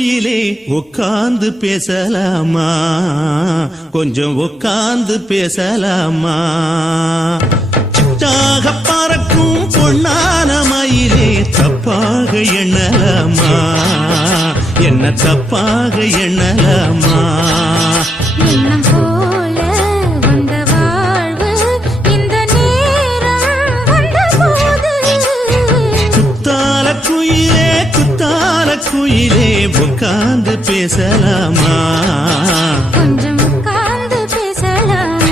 குயிலே உட்கார்ந்து பேசலாமா, கொஞ்சம் உட்கார்ந்து பேசலாமா. சிட்டாக பறக்கும் பொன்னான மயிலே தப்பாக எண்ணலாமா, என்ன தப்பாக எண்ணலாமா. எண்ணம் போல வந்த வாழ்வு இந்த நேரம் வந்தபோது, குத்தால குயிலே குத்தால குயிலே உட்கார்ந்து பேசலாமா, கொஞ்சம் உட்கார்ந்து பேசலாமா.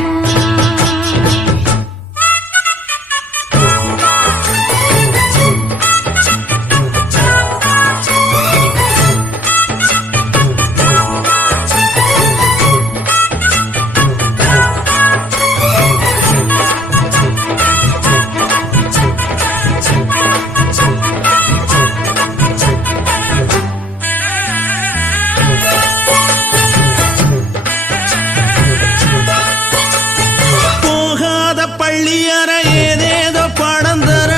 பள்ளியற ஏதேதோ பாடம் தர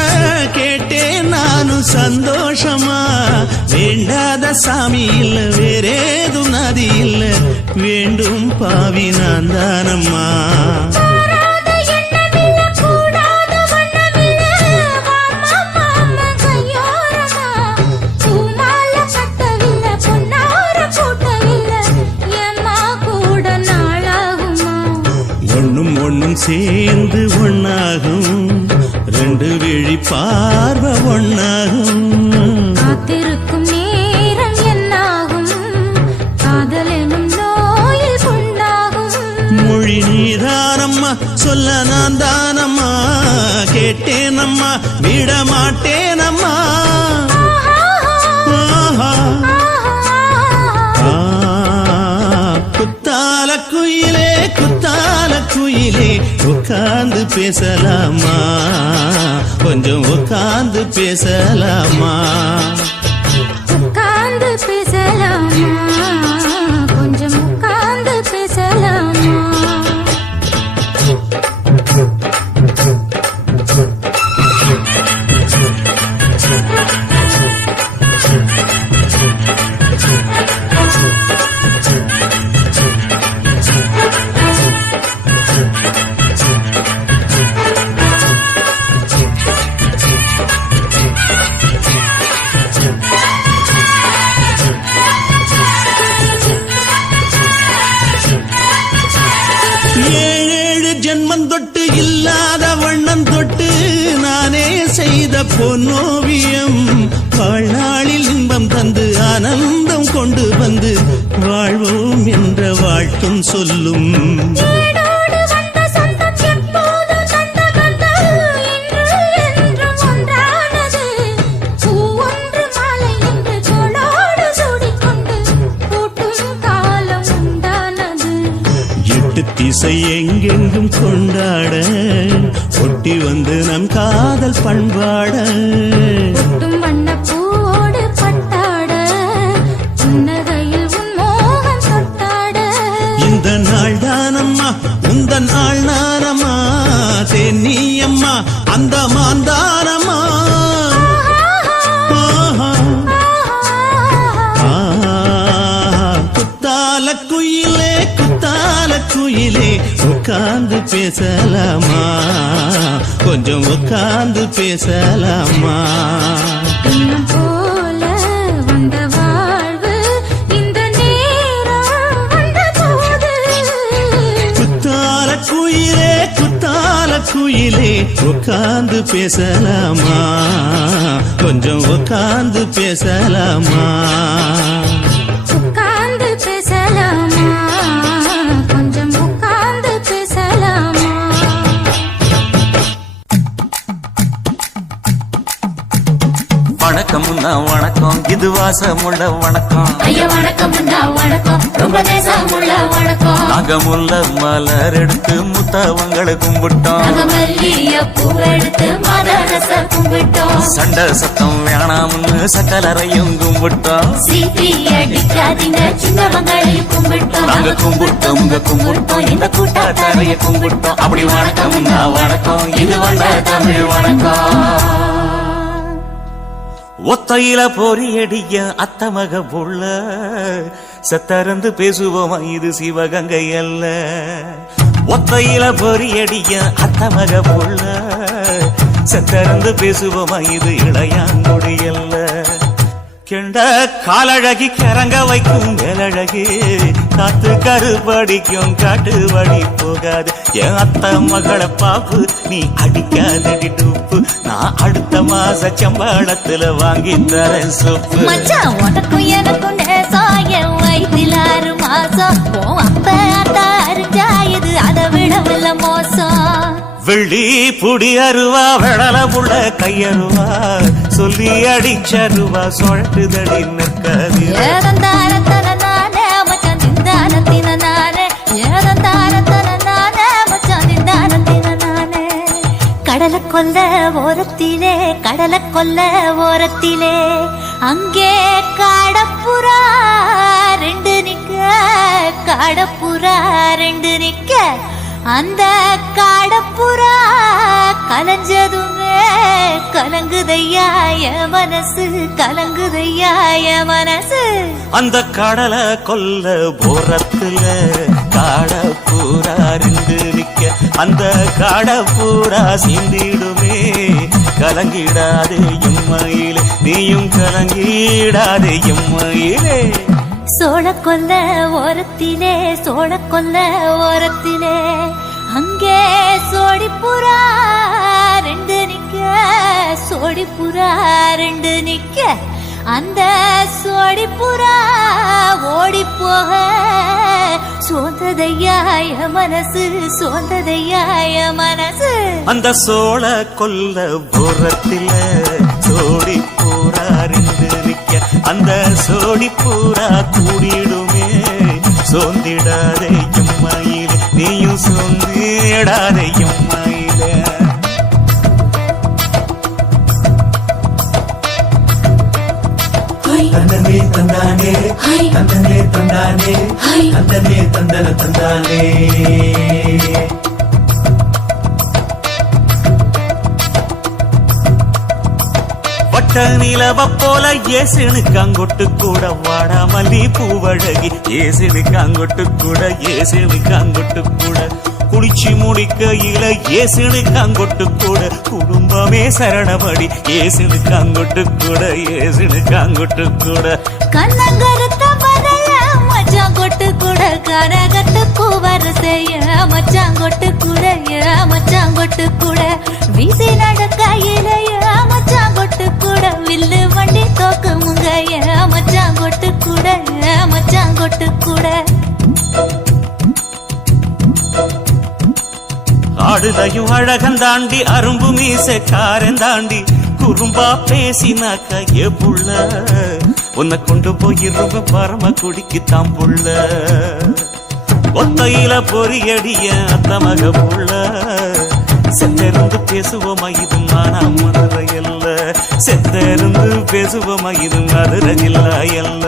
கேட்டேன் நானும் சந்தோஷமா. வேண்டாத சாமி இல்ல வேறேதும் நதி இல்ல, வேண்டும் பாவி நான் தானம்மா. ஒண்ணும் ஒண்ணும் சேர்ந்து ஒண்ணாகும், ரெண்டு விழி பார்வை ஒண்ணாகும். காத்திருக்கும் நேரம் என்னாகும், காதல் எனும் நோயில் புண்ணாகும். மொழி நீதானம்மா சொல்ல நான் தானம்மா, கேட்டேனம்மா விட மாட்டேனம்மா. குத்தால குயிலே குத்தால குயிலே உட்கார்ந்து பேசலாமா, கொஞ்சம் உட்கார்ந்து பேசலாமா. உட்கார்ந்து பேசலாமா, கொஞ்சம் உட்கார்ந்து பேசலாமா. ஏழேழு ஜென்மம் தொட்டு இல்லாத வண்ணம் தொட்டு நானே செய்த பொன்னோவியம், வாழ்நாளில் இன்பம் தந்து ஆனந்தம் கொண்டு வந்து வாழ்வோம் என்ற வாழ்த்தும் சொல்லும். திசை எங்கெங்கும் கொண்டாட ஒட்டி வந்து நம் காதல் பண்பாட, வண்ணப்பூவோடு பட்டாட புன்னகையில் உன் மோகம் தொட்டாட. இந்த நாள் தானம்மா உந்த நாள் நானம்மா, தென்னியம்மா அந்த மாந்தானம்மா. குத்தால குயிலே குத்தால குயிலே உட்கார்ந்து பேசலாமா, கொஞ்சம் உட்கார்ந்து பேசலாமா. எண்ணம் போல வந்த வாழ்வு இந்த நேரம் வந்தபோது, குத்தால குயிலே குத்தால குயிலே உட்கார்ந்து பேசலாமா, கொஞ்சம் உட்கார்ந்து பேசலாமா. உட்கார்ந்து பேசலாமா, கொஞ்சம் உட்கார்ந்து பேசலாமா. வணக்கம்னா வணக்கம், இது வாசமுள்ள வணக்கம். ஐயா வணக்கம்னா வணக்கம், ரொம்ப தேசமுள்ள வணக்கம். நாகமுள்ள மலர் எடுத்து முத்தவங்களை கும்பிட்டோம், மல்லிகைப்பூ எடுத்து மதரச கும்பிட்டோம். சண்டை சத்தம் வேணாம்னு சக்கலரையும் கும்பிட்டோம். சீட்டி அடிக்காதீங்க சின்னவங்களையும் கும்பிட்டோம். நாங்க கும்பிட்டோம் கும்பிட்டோம் இந்த கூட்டாத்தாரைய கும்பிட்டோம். அப்படி வணக்கம்னா வணக்கம், இது வந்த தமிழ் வணக்கம். ஒத்தையில பொறியடிய அத்தமக புள்ள சத்தறந்து பேசுவோமா இது சிவகங்கை அல்ல. ஒத்தையில பொறியடிய அத்தமக புள்ள சத்தறந்து பேசுவோமா இது இளையாங்குடி அல்ல. கெண்ட காலழகி கிறங்க வைக்கும் மேலழகி காத்து கருபடிக்கும் காட்டு வழி போகாது. என் அத்த மகளை பாப்பு நீ அடிக்காதடி டூப்பு. நான் அடுத்த மாச சம்பளத்துல வாங்கி தரேன் சொப்பு. மச்சான் உனக்கும் எனக்கும் நேசம் என் வயிற்றில் 6 மாசம். உன் அப்ப அத்தா அறிஞ்சாயுது அதை விடவில்ல மோசம். வெள்ளி புடி அருவா வெடல புள்ள கையருவா சொல்லி அடிச்சருவா சொழட்டுதடி நிற்காது. ஏதந்தாரத்தன நானே மச்சான் திந்தானத்தின நானே. ஏதந்தாரத்தன நானே மச்சான் திந்தானத்தின நானே. கடலை கொல்ல ஓரத்திலே கடலை கொல்ல ஓரத்திலே அங்கே காடப்புறா 2 நிக்க. காடப்புறா 2 நிக்க. அந்த காடப்புறா கலஞ்சதுமே கலங்குதையா என் மனசு. கலங்குதையா என் மனசு. அந்த கடலை கொல்ல போரத்துல காடப்பூரா 2 நிக்க. அந்த காடப்பூரா சிந்திடுமே கலங்கிடாதே எம்மையிலே நீயும் கலங்கிடாதே எம்மையிலே. சோழ கொல்ல ஓரத்திலே சோழ கொல்ல ஓரத்திலே அங்கே சோடிப்புறா 2 நிக்க. சோடிப்புறா 2 நிக்க. அந்த சோடிப்புறா ஓடி போக சோந்ததையாய மனசு. சோந்ததையாய மனசு. அந்த சோழ கொல்ல புறத்தில சோடி பூரா 2 நிக்க. அந்த சோடி பூரா கூடிடுமே சோந்திடாதே எம்மையிலே நீயும் சோந்திடாதே எம்மையிலே. தந்தனே தந்தானே தந்தனே தந்தானே தந்தனே தந்தன தந்தானே. வட்ட நிலவ போல ஏசுனு காங்கொட்டு கூட வாடாமல்லி பூவழகி. ஏசுனு காங்கொட்டு கூட ஏசுனு காங்கொட்டு கூட குளிச்சு முடிக்கையில ஏசுனு காங்கொட்டு கூட குடும்பமே சரணபடி. ஏசுனு காங்கொட்டு கூட ஏசுனு காங்கொட்டு கூட. கண்ணங்கருத்த பதைய மச்சான் கொட்டு கூட கரகத்துக்கு வரிசைய மச்சான் கொட்டு கூட மச்சான் கொட்டு கூட. வீசி நடக்கையிலைய மச்சான் கொட்டு கூட வில்லு வண்டி தோக்குமுங்க மச்சான் கொட்டு கூட மச்சான் கொட்டு கூட. ஆடுதையும் அழகந்தாண்டி அரும்பு மீசக்காரன் தாண்டி குறும்பா பேசினாக்க ஏ புள்ள உன்னை கொண்டு போயிருவ பரம குடிக்கு தாம்புள்ள. ஒத்தையில பொறியடிய அத்தமக புள்ள செத்தருந்து பேசுவோமா இது மானா மதுரை அல்ல. செத்தருந்து பேசுவோமா இது மதுரை ஜில்லா அல்ல.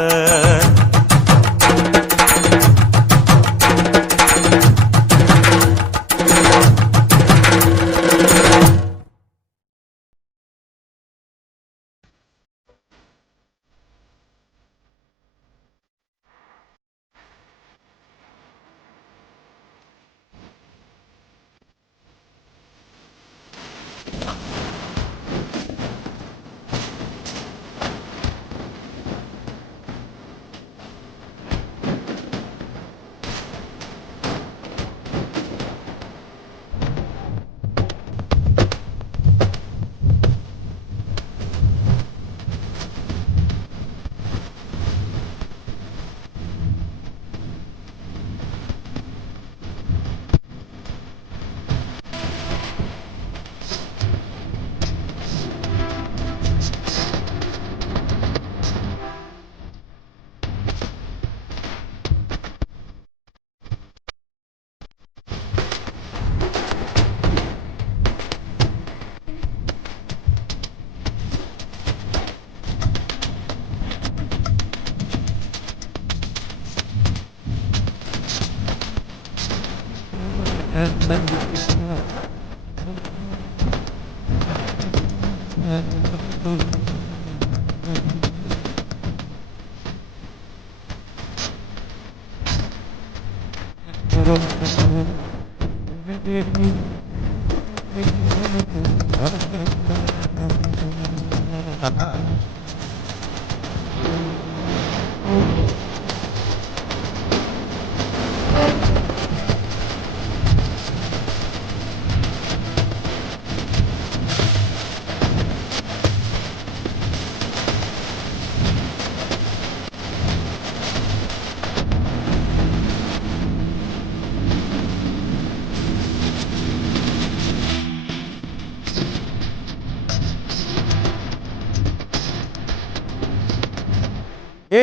ஏ